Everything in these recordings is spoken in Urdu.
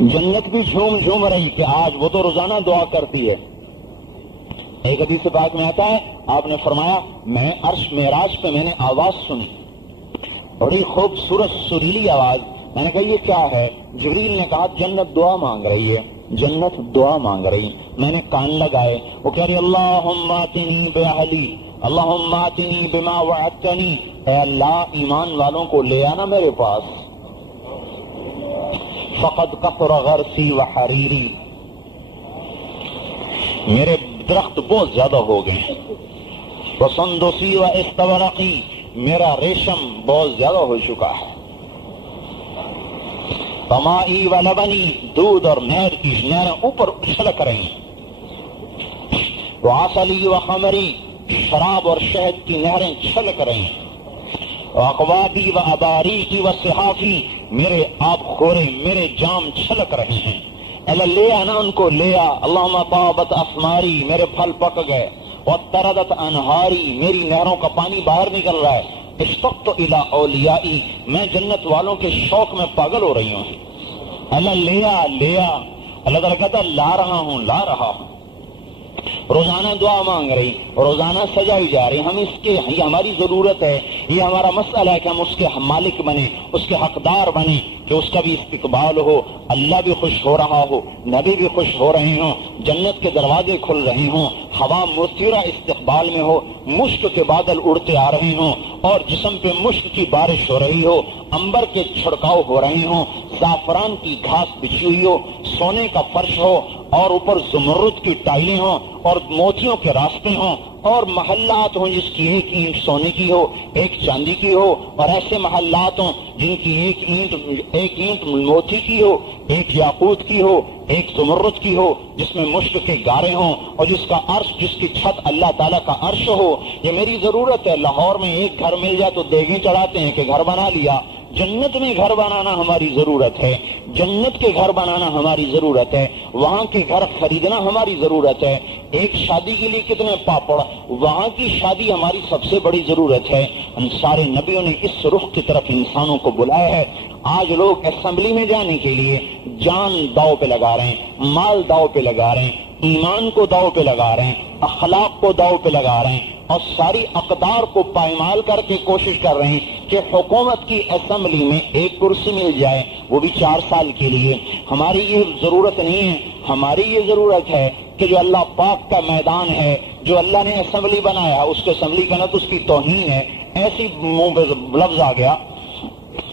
جنت بھی جھوم جھوم رہی کہ آج وہ تو روزانہ دعا کرتی ہے. ایک حدیث پاک میں آتا ہے آپ نے فرمایا میں عرش معراج پہ میں نے آواز سنی, بڑی خوبصورت سریلی آواز. میں نے کہا یہ کیا ہے؟ جبریل نے کہا جنت دعا مانگ رہی ہے, جنت دعا مانگ رہی. میں نے کان لگائے, وہ کہہ رہی اللہم آتنی باہلی اللہم آتنی بما وعدتنی, اے اللہ ایمان والوں کو لے آنا میرے پاس. فقد کثر غرسی وحریری, میرے درخت بہت زیادہ ہو گئے. وسندسی واستبرقی, میرا ریشم بہت زیادہ ہو چکا ہے. فمائی ولبنی, دودھ اور نہر کی نہریں اوپر چھلک رہی. وعسلی وخمری, شراب اور شہد کی نہریں چھلک رہی. واقوابی واباریکی وصحافی, میرے آب خورے میرے جام چھلک رہے ہیں. اللہ لے آنا ان کو لے آ. اللہم طابت اسماری, میرے پھل پک گئے. وتردت انہاری, میری نہروں کا پانی باہر نکل رہا ہے. اشتقت الی اولیائی, میں جنت والوں کے شوق میں پاگل ہو رہی ہوں. اللہ لے آ لے آ. اللہ تعالیٰ کہتا ہے لا رہا ہوں لا رہا ہوں. روزانہ دعا مانگ رہی, روزانہ سجائی جا رہی. ہم اس کے, یہ ہماری ضرورت ہے, یہ ہمارا مسئلہ ہے کہ ہم اس کے مالک بنے, اس کے حقدار بنے, کہ اس کا بھی استقبال ہو, اللہ بھی خوش ہو رہا ہو, نبی بھی خوش ہو رہے ہوں, جنت کے دروازے کھل رہے ہوں, ہوا مثیرہ استقبال میں ہو, مشک کے بادل اڑتے آ رہے ہوں اور جسم پہ مشک کی بارش ہو رہی ہو, عنبر کے چھڑکاؤ ہو رہے ہوں, زعفران کی گھاس بچھی ہوئی ہو, سونے کا فرش ہو اور اوپر زمرد کی ٹائلیں ہوں اور موتیوں کے راستے ہوں, اور محلات ہوں جس کی ایک اینٹ سونے کی ہو ایک چاندی کی ہو, اور ایسے محلات ہوں جن کی ایک اینٹ موتی کی ہو, ایک یاقوت کی ہو, ایک زمرد کی ہو, جس میں مشک کے گارے ہوں, اور جس کا عرش, جس کی چھت اللہ تعالیٰ کا عرش ہو. یہ میری ضرورت ہے. لاہور میں ایک گھر مل جائے تو دیگیں چڑھاتے ہیں کہ گھر بنا لیا. جنت میں گھر بنانا ہماری ضرورت ہے, جنت کے گھر بنانا ہماری ضرورت ہے, وہاں کے گھر خریدنا ہماری ضرورت ہے. ایک شادی کے لیے کتنے پاپڑ, وہاں کی شادی ہماری سب سے بڑی ضرورت ہے. سارے نبیوں نے اس رخ کی طرف انسانوں کو بلایا ہے. آج لوگ اسمبلی میں جانے کے لیے جان داؤ پہ لگا رہے ہیں, مال داؤ پہ لگا رہے ہیں, ایمان کو داؤ پہ لگا رہے ہیں, اخلاق کو داؤ پہ لگا رہے ہیں, اور ساری اقدار کو پائمال کر کے کوشش کر رہے ہیں کہ حکومت کی اسمبلی میں ایک کرسی مل جائے, وہ بھی 4 سال کے لیے. ہماری یہ ضرورت نہیں ہے, ہماری یہ ضرورت ہے کہ جو اللہ پاک کا میدان ہے, جو اللہ نے اسمبلی بنایا, اس کو اسمبلی کا نہ تو اس کی توہین ہے, ایسی منہ پہ لفظ آ گیا,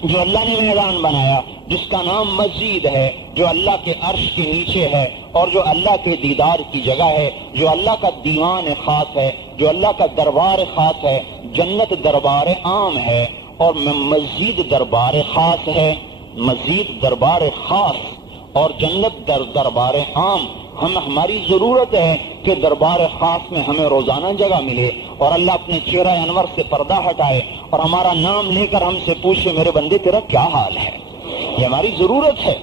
جو اللہ نے میدان بنایا جس کا نام مسجد ہے, جو اللہ کے عرش کے نیچے ہے اور جو اللہ کے دیدار کی جگہ ہے, جو اللہ کا دیوان خاص ہے, جو اللہ کا دربار خاص ہے. جنت دربار عام ہے اور مسجد دربار خاص ہے. مسجد دربار خاص اور جنت دربار عام. ہماری ضرورت ہے کہ دربار خاص میں ہمیں روزانہ جگہ ملے اور اللہ اپنے چہرہ انور سے پردہ ہٹائے اور ہمارا نام لے کر ہم سے پوچھے میرے بندے تیرا کیا حال ہے. یہ ہماری ضرورت ہے.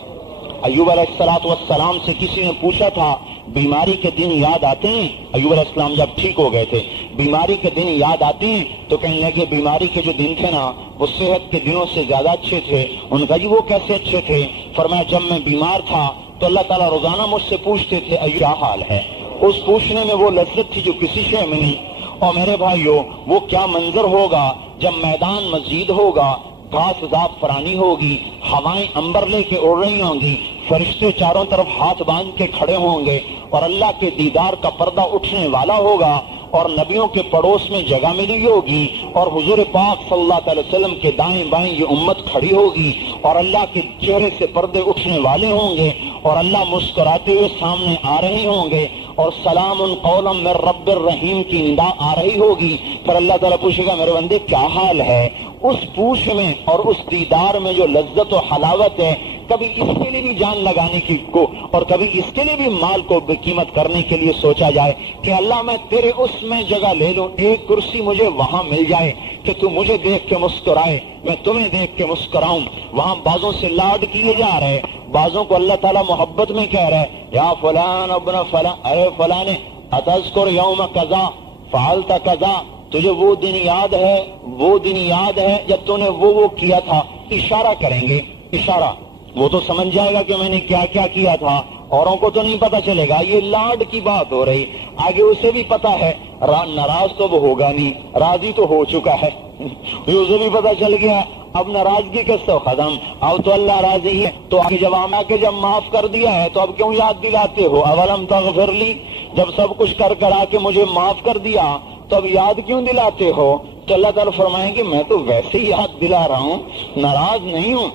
ایوب علیہ السلام سے کسی نے پوچھا تھا بیماری کے دن یاد آتے ہیں؟ ایوب علیہ السلام جب ٹھیک ہو گئے تھے, بیماری کے دن یاد آتے ہیں؟ تو کہنے لگے بیماری کے جو دن تھے نا وہ صحت کے دنوں سے زیادہ اچھے تھے. ان کا جی وہ کیسے اچھے تھے؟ فرمایا جب میں بیمار تھا تو اللہ تعالیٰ روزانہ مجھ سے پوچھتے تھے ایوب کیا حال ہے. اس پوچھنے میں وہ لذت تھی جو کسی شے میں نہیں. اور میرے بھائیوں وہ کیا منظر ہوگا جب میدان مسجد ہوگا, گھاس زعفرانی ہوگی, ہوائیں عنبر لے کے اڑ رہی ہوں گی, فرشتے چاروں طرف ہاتھ باندھ کے کھڑے ہوں گے اور اللہ کے دیدار کا پردہ اٹھنے والا ہوگا اور نبیوں کے پڑوس میں جگہ ملی ہوگی اور حضور پاک صلی اللہ علیہ وسلم کے دائیں بائیں یہ امت کھڑی ہوگی اور اللہ کے چہرے سے پردے اٹھنے والے ہوں گے اور اللہ مسکراتے ہوئے سامنے آ رہے ہوں گے اور سلام قولا من رب الرحیم کی ندا آ رہی ہوگی. پھر اللہ تعالیٰ پوچھے گا میرے بندے کیا حال ہے. اس پوچھ میں اور اس دیدار میں جو لذت و حلاوت ہے, کبھی اس کے لیے بھی جان لگانے کی کو اور کبھی اس کے لیے بھی مال کو بے قیمت کرنے کے لیے سوچا جائے کہ اللہ میں تیرے اس میں جگہ لے لوں, ایک کرسی مجھے وہاں مل جائے کہ تو مجھے دیکھ کے مسکرائے, میں تمہیں دیکھ کے مسکراؤں. وہاں بعضوں سے لاڈ کیے جا رہے, بعضوں کو اللہ تعالیٰ محبت میں کہہ رہے یا فلان ابن فلان, ارے فلانے اتذکر یوم کذا فعلت کذا, تجھے وہ دن یاد ہے یا تو نے وہ کیا تھا. اشارہ کریں گے, اشارہ وہ تو سمجھ جائے گا کہ میں نے کیا کیا کیا تھا، اوروں کو تو نہیں پتا چلے گا. یہ لاڈ کی بات ہو رہی. آگے اسے بھی پتا ہے ناراض تو وہ ہوگا نہیں، راضی تو ہو چکا ہے. اسے بھی پتا چل گیا اب ناراضگی کس تو ختم، اب تو اللہ راضی ہے. تو آگے جب معاف کر دیا ہے تو اب کیوں یاد دلاتے ہو؟ اولم تغفر لی، جب سب کچھ کر آ کے مجھے معاف کر دیا تو اب یاد کیوں دلاتے ہو؟ تو اللہ تعالیٰ فرمائیں گے میں تو ویسے ہی یاد دلا رہا ہوں، ناراض نہیں ہوں.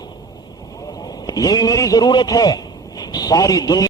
یہ بھی میری ضرورت ہے. ساری دنیا